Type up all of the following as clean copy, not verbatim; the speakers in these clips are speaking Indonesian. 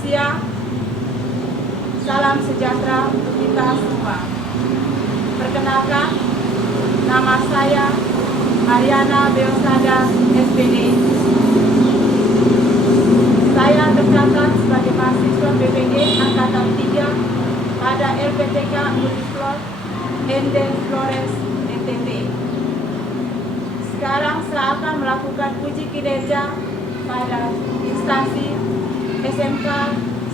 siang. Salam sejahtera untuk kita semua. Perkenalkan, nama saya Mariana Beosada, SPD. Saya tercatat sebagai mahasiswa PPG Angkatan 3 pada LPTK Uniflor Enden Flores, NTT. Sekarang saya akan melakukan uji kinerja pada instansi SMK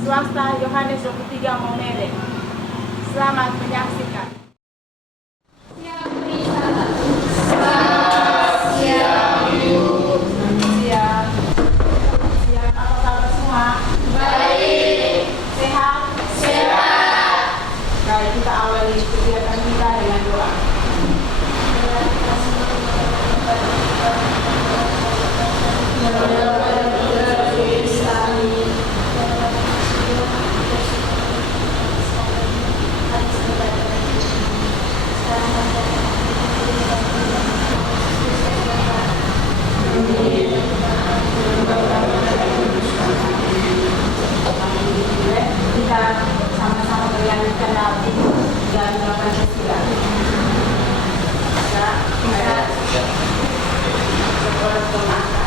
Swasta Yohanes 23 Maumere. Selamat menyaksikan. Siap, Selamat siang, Ibu. Siap. Siap, apa kabar semua? Baik. Sehat? Sehat. Baik, kita awali kegiatan kita dengan doa. Kita sama-sama melanjutkan nabi dan Pancasila. Kita sekolah pemakan.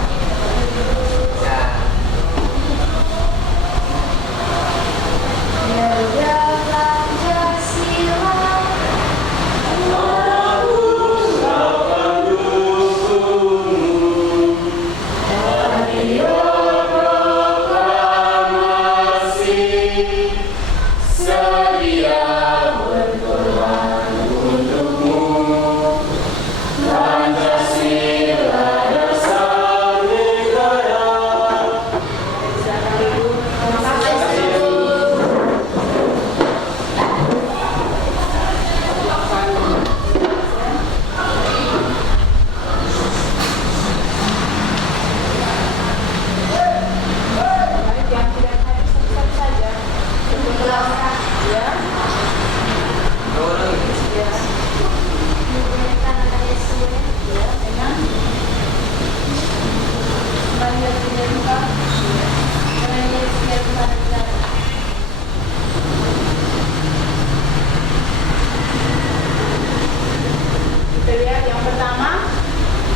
Kita lihat yang pertama,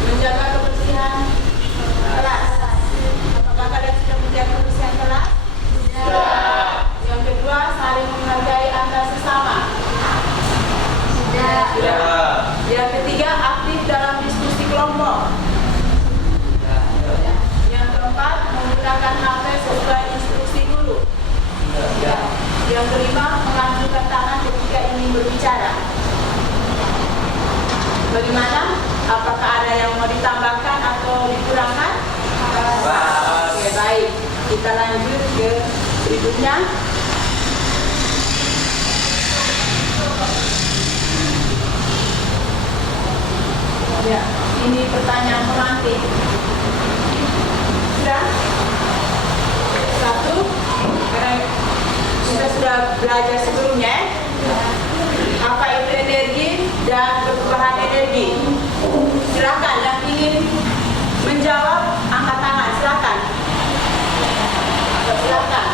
menjaga kebersihan kelas. Apakah kalian sudah menjaga kebersihan kelas? Sudah. Yang kedua, saling menghargai antar sesama. Sudah. Yang ketiga, aktif dalam diskusi kelompok. Yang keempat, menggunakan HP sesuai instruksi guru. Yang kelima, mengangkat tangan ketika ingin berbicara. Bagaimana? Apakah ada yang mau ditambahkan atau dikurangkan? Oke, baik. Kita lanjut ke berikutnya. Ya, ini pertanyaan pemantik. Sudah? Satu, karena kita sudah belajar sebelumnya. Apa itu energi dan perubahan energi? Silakan yang ingin menjawab, angkat tangan. Silakan. Silakan.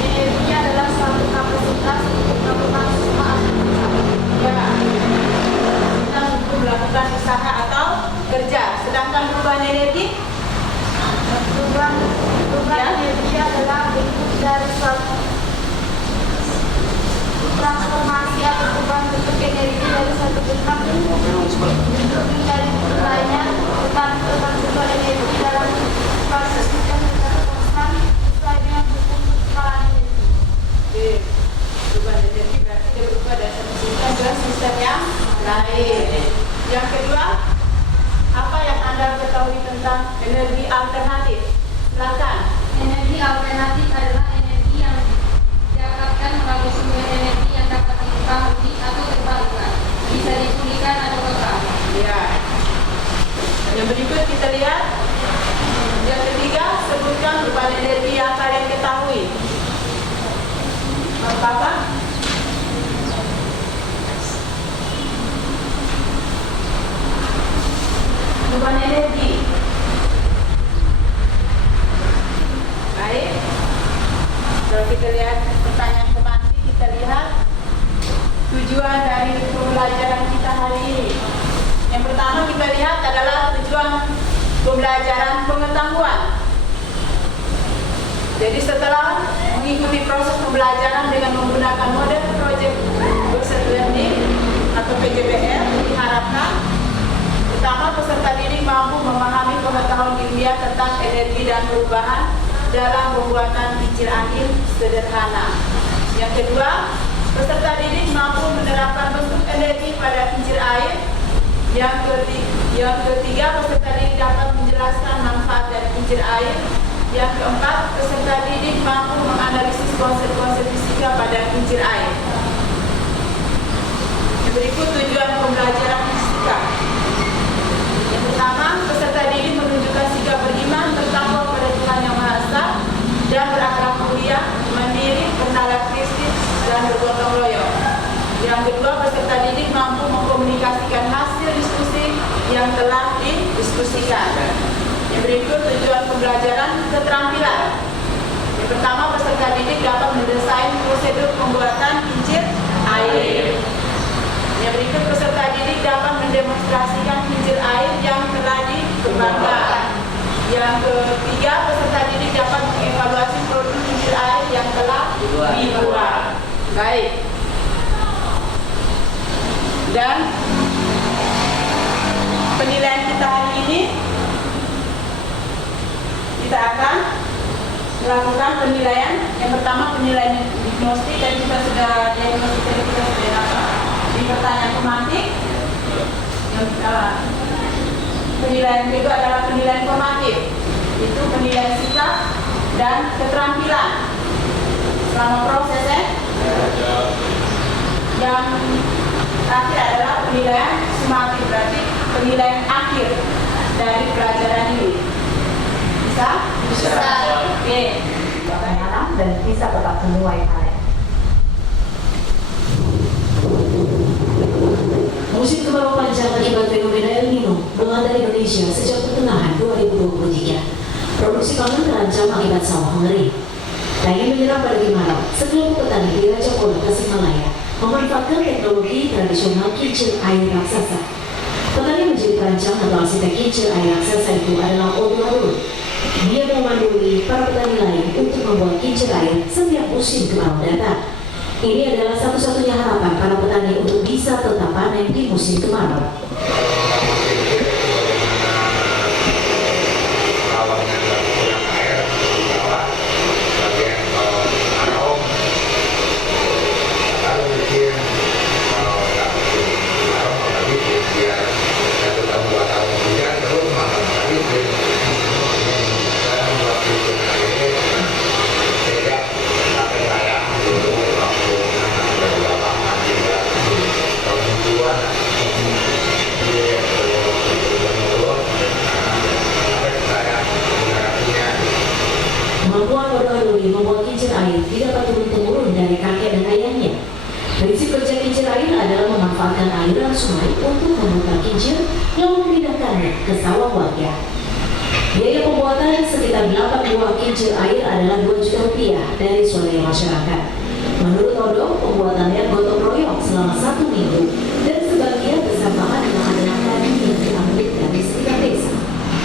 Energi adalah suatu kapasitas untuk melakukan semua aktivitas. Ya. Kita untuk melakukan usaha atau kerja. Sedangkan perubahan energi? Perubahan energi adalah bentuk dari suatu transformasi atau perubahan bentuk energi dari satu bentuk dari bentuk lainnya, tetapi bentuk energi dalam proses sistem konstan sesuai dengan hukum kekebalan energi. Oke. Perubahan energi berarti dia berubah dari satu sistem ke sistem yang lain. Yang kedua, apa yang Anda ketahui tentang energi alternatif? Silakan. Energi alternatif adalah energi yang didapatkan melalui sumber energi yang dapat diubah atau terbarukan, bisa dipulihkan atau kekal. Ya. Yang berikut kita lihat Kalau kita lihat pertanyaan pemantik, kita lihat tujuan dari pembelajaran kita hari ini. Yang pertama kita lihat adalah tujuan pembelajaran pengetahuan. Jadi setelah mengikuti proses pembelajaran dengan menggunakan model Project Based Learning atau PJBL, diharapkan pertama peserta didik mampu memahami pengetahuan ilmiah tentang energi dan perubahan dalam pembuatan kincir angin sederhana. Yang kedua, peserta didik mampu menerapkan bentuk energi pada kincir air. Yang ketiga, peserta didik dapat menjelaskan manfaat dari kincir air. Yang keempat, peserta didik mampu menganalisis konsep-konsep fisika pada kincir air. Yang berikut tujuan pembelajaran fisika. Yang pertama, peserta didik menunjukkan sikap beriman, bertakwa kepada Tuhan Yang Maha Esa, dan berakhlak mulia, mandiri, bernalar Kristus, dan bergotong royong. Yang kedua, peserta didik mampu mengkomunikasikan hasil diskusi yang telah didiskusikan. Yang berikut tujuan pembelajaran keterampilan. Yang pertama, peserta didik dapat mendesain prosedur pembuatan kincir air. Yang berikut, peserta didik dapat mendemonstrasikan kincir air yang telah dikembangkan. Yang ketiga, peserta didik dapat mengevaluasi produk kincir air yang telah dibuat. Baik. Dan penilaian kita hari ini, kita akan melakukan penilaian. Yang pertama, penilaian diagnostik, dan kita sudah diagnostik tadi, kita sudah dapat di pertanyaan pemantik. Penilaian kedua adalah penilaian formatif, itu penilaian sikap dan keterampilan selama prosesnya. Yang terakhir adalah penilaian sumatif, berarti penilaian akhir dari pelajaran ini. Bisa? Bisa. Oke. Menanam dan bisa tetap menuai panen. Musim kemarau panjang akibat fenomena El Nino melanda Indonesia sejak pertengahan 2023. Produksi pangan terancam akibat sawah mengering. Tak ingin menyerang pada kemarau, sekelompok petani di Raja Polo, Tasikmalaya memanfaatkan teknologi tradisional kincir air raksasa. Petani menjadi perancang atau arsitek kincir air raksasa itu adalah Odo Harun. Dia memandui para petani lain untuk membuat kincir air setiap musim kemarau datang. Ini adalah satu-satunya harapan para petani untuk bisa tetap panen di musim kemarau. Kemampuan Odo Harun membuat kincir air didapat turun-temurun dari kakek dan ayahnya. Prinsip kerja kincir air adalah memanfaatkan aliran sungai untuk memutar kincir lalu memindahkannya ke sawah warga. Biaya pembuatan sekitar 8 buah kincir air adalah Rp2 juta dari swadaya masyarakat. Menurut Odo, pembuatannya gotong royong selama 1 minggu dan sebagian bersamaan dengan anak tani yang diambil dari sekitar desa.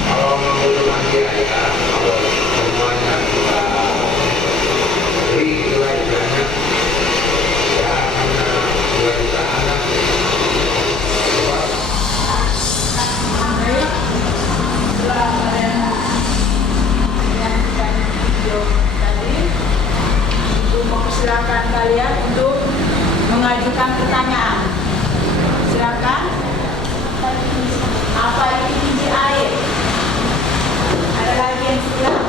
Kalau membutuhkan biaya, kalau semuanya kita beli itu istilahnya ya hanya 2 jutaan lah. Setelah kalian menyaksikan video tadi, Ibu mempersilakan kalian untuk mengajukan pertanyaan. Silakan. Apa itu kincir air? Ada lagi yang siap?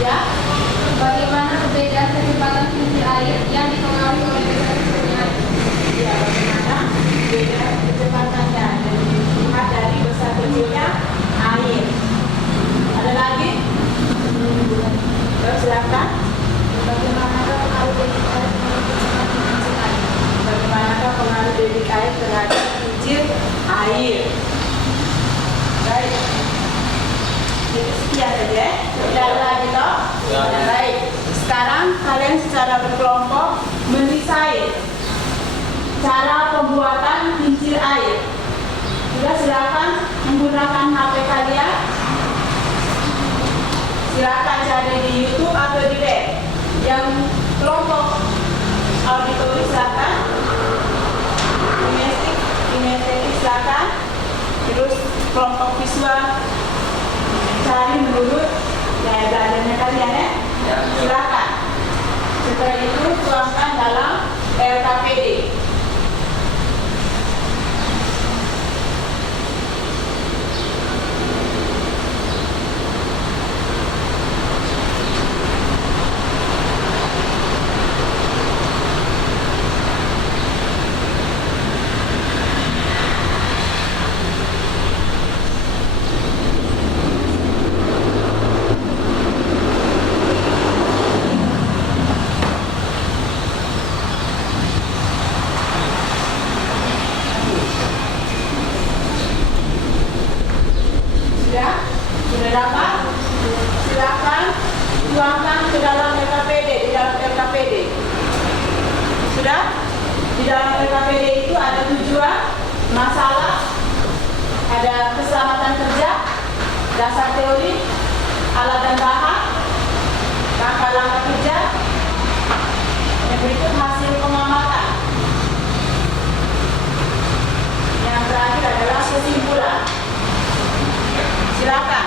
Ya? Bagaimana perbedaan kecepatan kincir air yang dipengaruhi oleh besar-besarnya air? Ya, bagaimana beda kecepatannya dan dilihat dari besar kecilnya air. Ada lagi? Silakan. Bagaimana pengaruh debit air terhadap kecepatan kincir air? Bagaimanakah pengaruh debit air terhadap kincir air? Baik. Jadi sekian saja. Tidak ada lagi toh? Baik. Sekarang kalian secara berkelompok mendesain cara pembuatan kincir air. Sudah, silakan menggunakan HP kalian. Silakan cari di YouTube atau di web. Yang kelompok auditori silakan. Kinestetik silakan. Terus kelompok visual cari menurut gaya belajarnya kalian ya. Silakan. Setelah itu tuangkan dalam LKPD. Sudah dapat? Silakan tuangkan ke dalam LKPD, di dalam LKPD. Sudah? Di dalam LKPD itu ada tujuan, masalah, ada keselamatan kerja, dasar teori, alat dan bahan, langkah-langkah kerja. Yang berikut hasil pengamatan. Yang terakhir adalah kesimpulan. Silakan.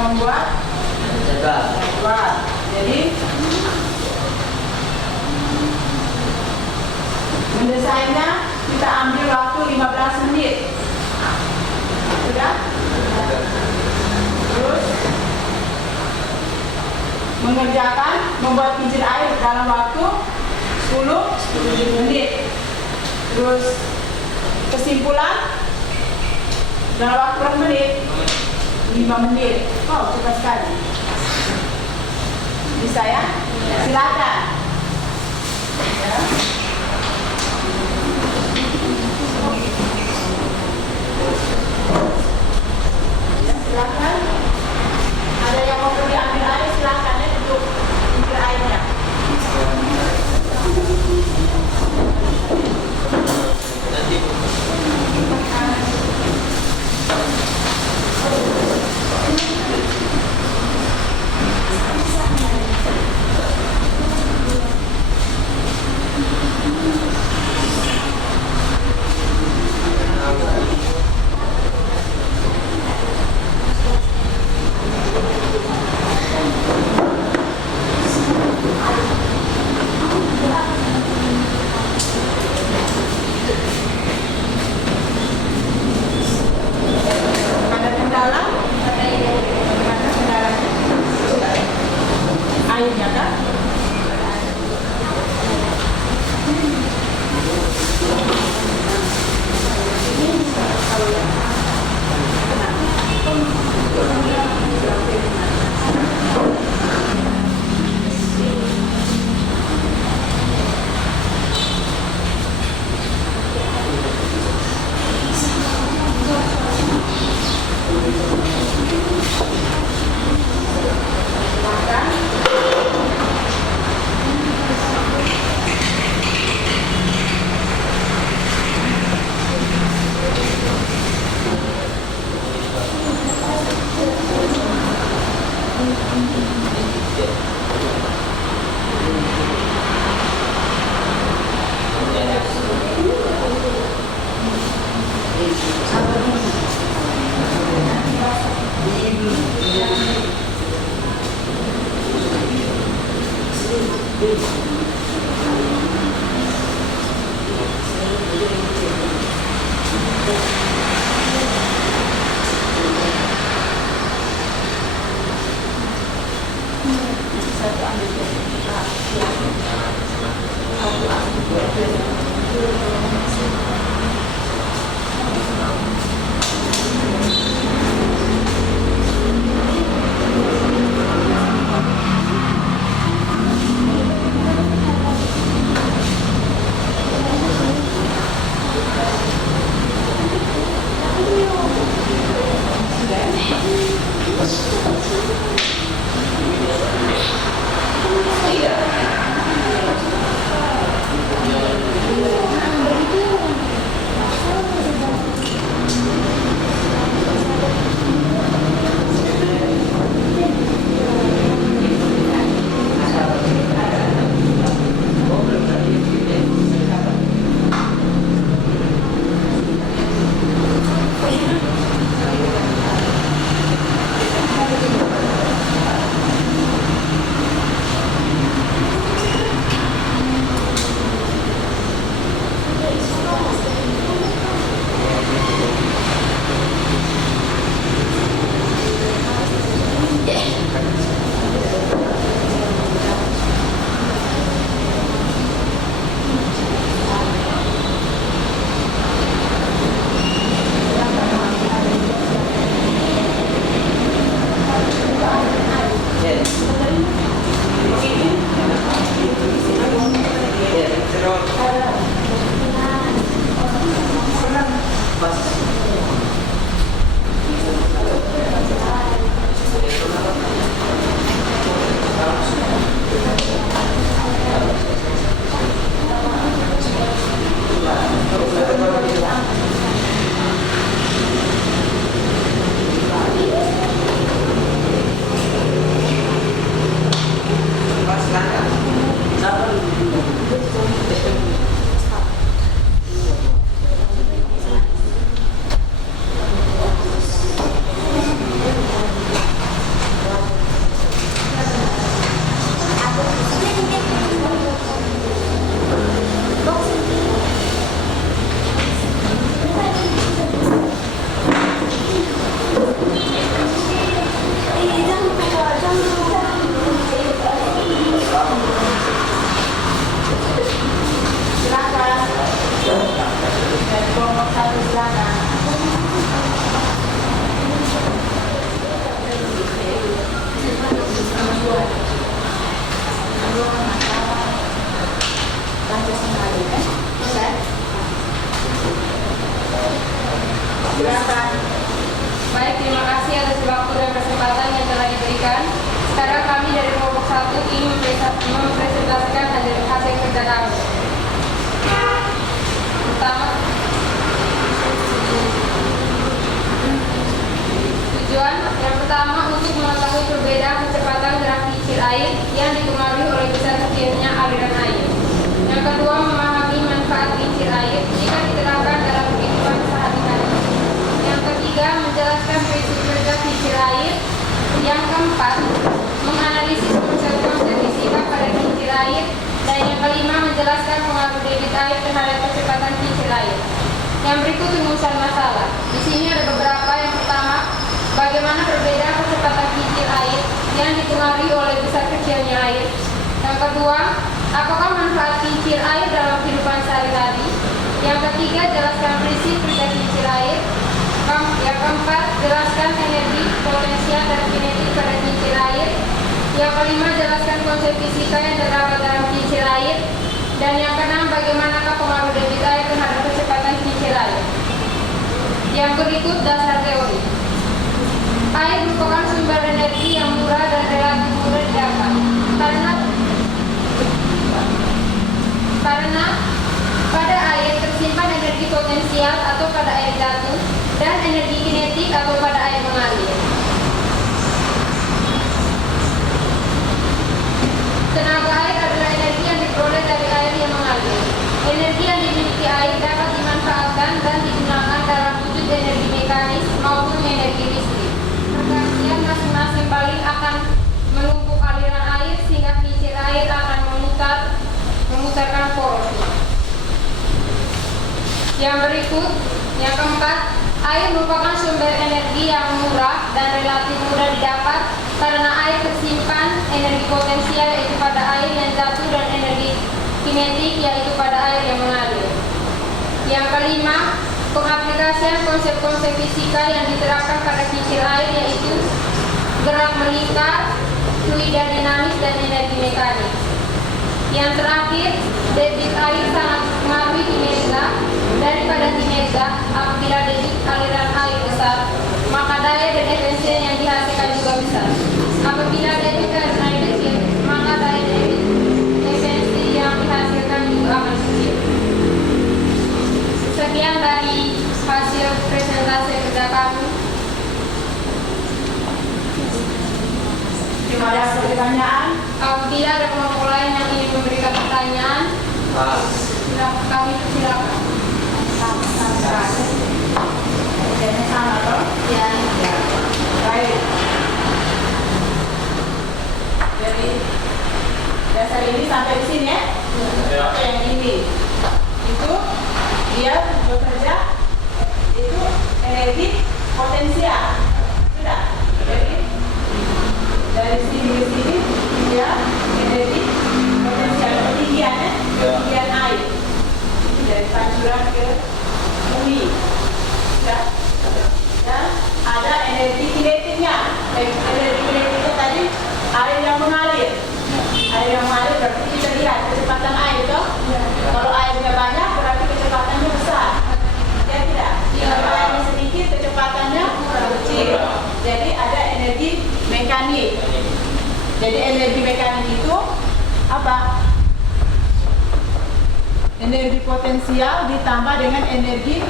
Membuat jadwal. Jadi mendesainnya kita ambil waktu 15 menit. Sudah? Terus mengerjakan membuat kincir air dalam waktu 10 menit. Terus kesimpulan dalam waktu berapa menit? 5 menit. Oh, cepat sekali. Bisa ya? Silakan. Ya. Ya, silakan. Ada yang mau pergi ambil air, silakan ya untuk ambil airnya. satu ambil sertifikat. Baik, terima kasih atas waktu dan kesempatan yang telah diberikan. Sekarang kami dari kelompok 1 ingin mempresentasikan hasil kerja kami. Yang pertama untuk mengetahui perbedaan kecepatan gerak kincir air yang dipengaruhi oleh besar kecilnya aliran air. Yang kedua, memahami manfaat kincir air jika diterapkan dalam kehidupan sehari-hari. Yang ketiga, menjelaskan prinsip kerja kincir air. Yang keempat, menganalisis konsep-konsep fisika pada kincir air. Dan yang kelima, menjelaskan pengaruh debit air terhadap kecepatan kincir air. Yang berikut rumusan masalah. Di sini ada beberapa. Yang pertama, bagaimana perbedaan kecepatan kincir air yang dipengaruhi oleh besar kecilnya air. Yang kedua, apakah manfaat kincir air dalam kehidupan sehari-hari. Yang ketiga, jelaskan prinsip kerja kincir air. Yang keempat, jelaskan energi, potensial, dan kinetik pada kincir air. Yang kelima, jelaskan konsep fisika yang terdapat dalam kincir air. Dan yang keenam, bagaimanakah pengaruh debit air terhadap kecepatan kincir air. Yang berikut dasar teori. Air merupakan sumber energi yang murah dan relatif mudah didapat. Karena pada air tersimpan energi potensial atau pada air jatuh dan energi kinetik atau pada air mengalir. Tenaga air adalah energi yang diperoleh dari air yang mengalir. Energi yang dimiliki air dapat dimanfaatkan dan digunakan dalam wujud energi mekanis maupun energi listrik. Pergantian masing-masing balik akan menumpuk aliran air sehingga kincir air akan memutarkan porosnya. Yang berikut, yang keempat, air merupakan sumber energi yang murah dan relatif mudah didapat Karena air tersimpan energi potensial yaitu pada air yang jatuh dan energi kinetik yaitu pada air yang mengalir. Yang kelima, pengaplikasian konsep-konsep fisika yang diterapkan pada kincir air yaitu gerak melingkar, fluida dinamis, dan energi mekanis. Yang terakhir, debit air sangat mempengaruhi kinerja. Daripada kinerja, apabila debit aliran air besar, maka daya dan efisien yang dihasilkan juga besar. Apabila debit aliran air kecil, maka daya dan efisiensi yang dihasilkan juga akan kecil. Sekian dari hasil presentasi kerja kami. Terima kasih pertanyaan. Apabila ada kelompok lain yang ingin memberikan pertanyaan, silakan kami silakan. Kerjanya sama toh? Ya. Baik. Jadi dasar ini sampai di sini ya. Oke, yang ini itu dia bekerja itu energi potensial. Sudah. Jadi dari sini ke sini dia energi potensial ketinggiannya, ketinggian air dari pancuran ke bumi. Sudah. Dan ada energi kinetiknya. Energi kinetiknya tadi air yang mengalir. Air yang mengalir berarti kita lihat kecepatan air toh. Kalau airnya banyak berarti kecepatannya besar. Ya tidak? Kalau airnya sedikit kecepatannya kecil. Jadi ada energi mekanik. Jadi energi mekanik itu apa? Energi potensial ditambah dengan energi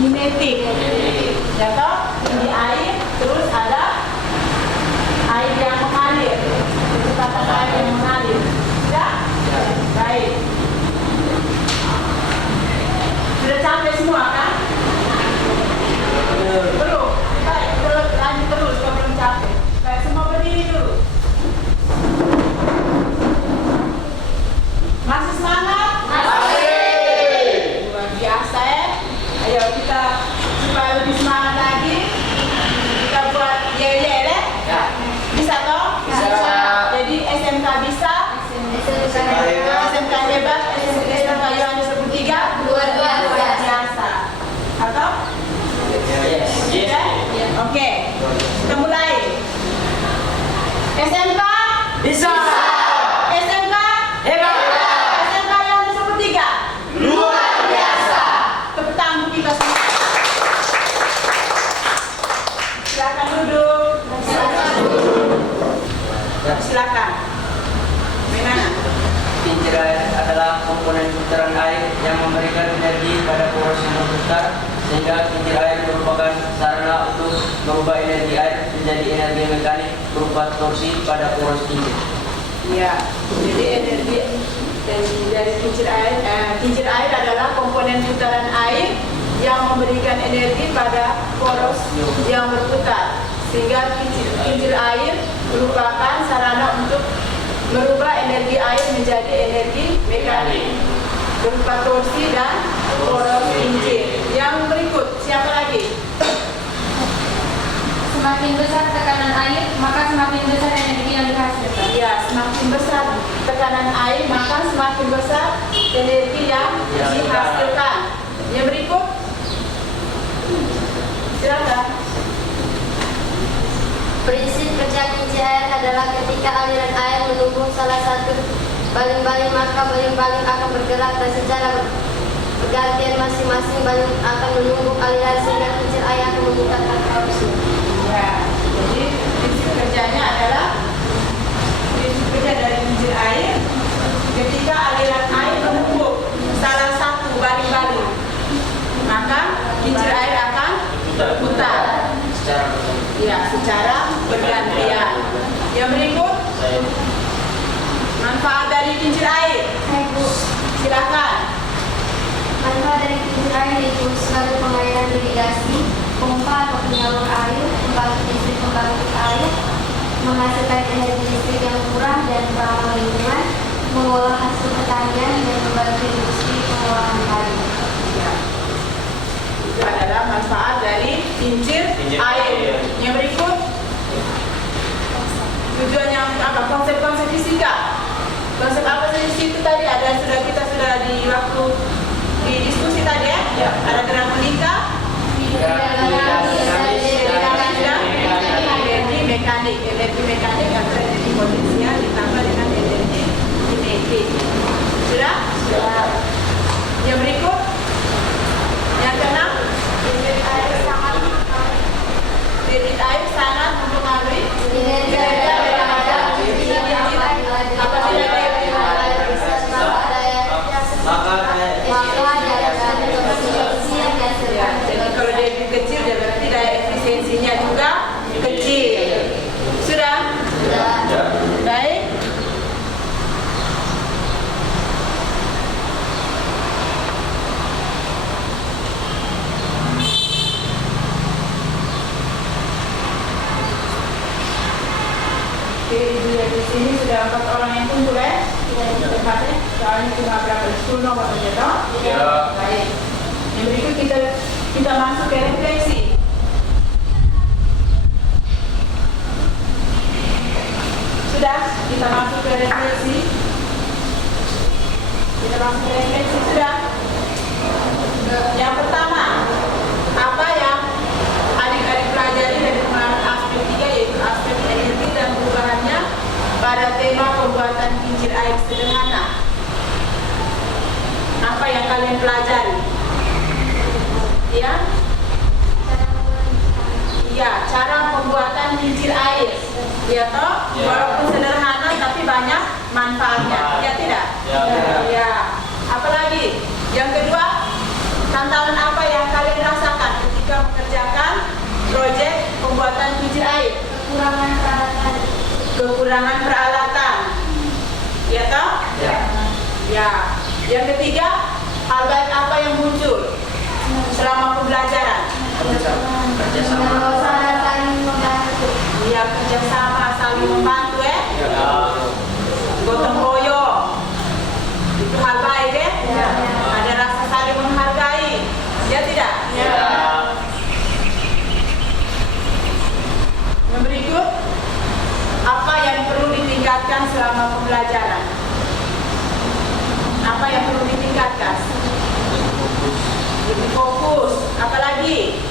kinetik. Ya toh? Di air terus ada air yang mengalir. Kecepatan air yang mengalir. Ya? Baik. Sudah sampai semua kan? Belum. Baik, belum lanjut terus kalau belum sampai. Baik, semua berdiri dulu. Masih semangat? Masih. Luar biasa ya. Ayo kita supaya lebih semangat lagi. Kita buat yel-yel ya. Bisa toh? Bisa. Jadi SMK bisa. SMK hebat. SMK Yohanes 3 luar biasa. Atau? Ya? Oke. Kita mulai. SMK bisa. SMK hebat. SMK Yohanes 3 luar biasa. Tepuk tangan kita semua. Silakan duduk. Silakan. Bagaimana? Kincir air adalah komponen putaran air yang memberikan energi pada poros yang berputar, sehingga kincir air merupakan sarana untuk merubah energi air menjadi energi mekanik berupa torsi pada poros kincir. Ya, jadi energi dari kincir air adalah komponen putaran air yang memberikan energi pada poros yang berputar, sehingga kincir air merupakan sarana untuk merubah energi air menjadi energi mekanik berupa torsi dan poros kincir. Yang berikut, siapa lagi? Semakin besar tekanan air, maka semakin besar energi yang dihasilkan. Ya, semakin besar tekanan air, maka semakin besar energi yang dihasilkan. Yang berikut, silakan. Prinsip kerja kincir air adalah ketika aliran air menumbung salah satu baling-baling, maka baling-baling akan bergerak dan secara bergantian masing-masing baling akan menumbung aliran sehingga kincir air akan memutarkan torsi. Ya, jadi prinsip kerjanya adalah prinsip kerja dari kincir air ketika aliran air menumbuk salah satu baling-baling, maka kincir air akan berputar. Secara bergantian. Yang berikut, manfaat dari kincir air. Silakan. Manfaat dari kincir air yaitu sebagai pengairan irigasi, pompa atau penyalur air, pembangkit listrik pembangkit air, menghasilkan energi listrik yang murah dan ramah lingkungan, mengolah hasil pertanian dan membantu industri pengolahan air. Itu adalah manfaat dari kincir air. Yang berikut, Konsep apa sih di situ tadi? Kita sudah di waktu di diskusi tadi ya? Ada gerak menikah, energi mekanik atau energi potensial ditambah dengan energi kinetik. Sudah? Yang berikut, yang keenam, debit air sangat mempengaruhi kinerja apabila jadi kalau debit kecil berarti daya efisiensinya juga kecil. Sudah? Baik. Oke, ibu lihat di sini sudah 4 orang yang kumpul ya? Tempatnya, soalnya cuma berapa? 10 nomor saja toh? Baik. Yang berikut kita masuk ke refleksi. Sudah, kita masuk ke refleksi. Sudah. Yang pertama, apa yang adik-adik pelajari dari pengenalan aspek 3 yaitu aspek energi dan perubahannya pada tema pembuatan kincir air sederhana. Apa yang kalian pelajari? Ya? Iya, cara pembuatan kincir air. Ya toh? Walaupun sederhana tapi banyak manfaatnya. Ya tidak? Ya. Apalagi? Yang kedua, tantangan apa yang kalian rasakan ketika mengerjakan proyek pembuatan kincir air? Kekurangan peralatan. Ya toh? Ya. Yang ketiga, hal baik apa yang muncul selama pembelajaran? Iya, kerjasama, saling membantu ya. Gotong royong. Itu hal baik ya. Ada rasa saling menghargai. Ya tidak? Yang berikut, apa yang perlu ditingkatkan selama pembelajaran? Apa yang perlu ditingkatkan? Lebih fokus. Apalagi?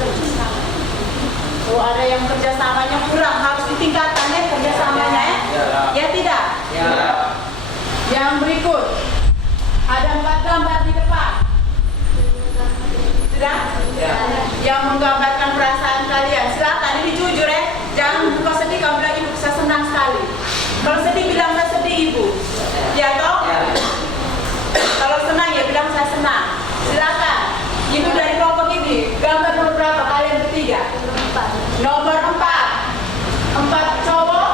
Kerjasama. Oh, ada yang kerjasamanya kurang, harus ditingkatkan ya kerjasamanya ya? Ya tidak? Yang berikut, ada 4 gambar di depan. Sudah? Yang menggambarkan perasaan kalian. Silakan, ini jujur ya. Jangan buka sedih, kamu bilang ibu saya senang sekali. Kalau sedih bilang saya sedih ibu. Ya toh? Kalau senang ya bilang saya senang. Silakan. Ibu dari kelompok ini, gambar nomor berapa kalian bertiga? Nomor 4. 4 cowok?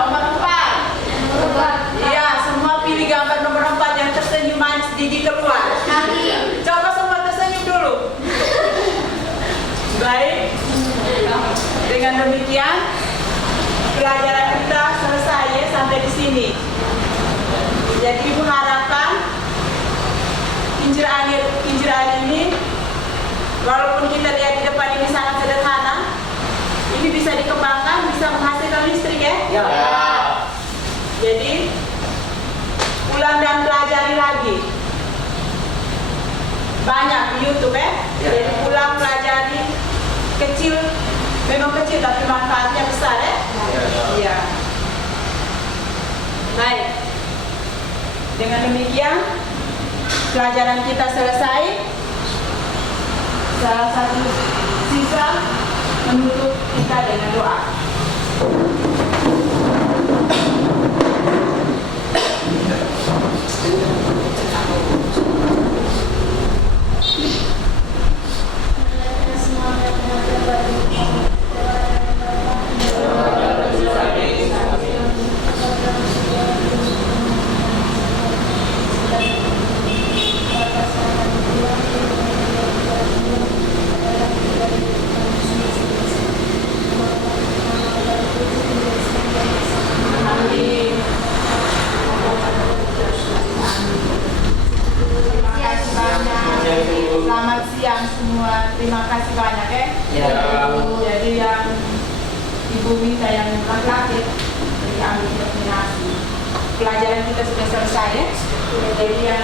Nomor 4. Iya, semua pilih gambar nomor 4 yang tersenyum manis gigi keluar. Coba semua tersenyum dulu. Baik. Dengan demikian pelajaran kita selesai ya sampai di sini. Jadi ibu harapkan kincir air ini walaupun kita lihat di depan ini sangat sederhana, ini bisa dikembangkan, bisa menghasilkan listrik ya. Jadi ulang dan pelajari lagi. Banyak di YouTube ya. Jadi ulang pelajari kecil, memang kecil tapi manfaatnya besar ya. Iya. Baik. Dengan demikian pelajaran kita selesai. Salah satu siswa menutup kita dengan doa. Selamat siang semua, terima kasih banyak ya. Jadi yang Ibu minta yang laki-laki diambil determinasi. Pelajaran kita sudah selesai ya. Jadi yang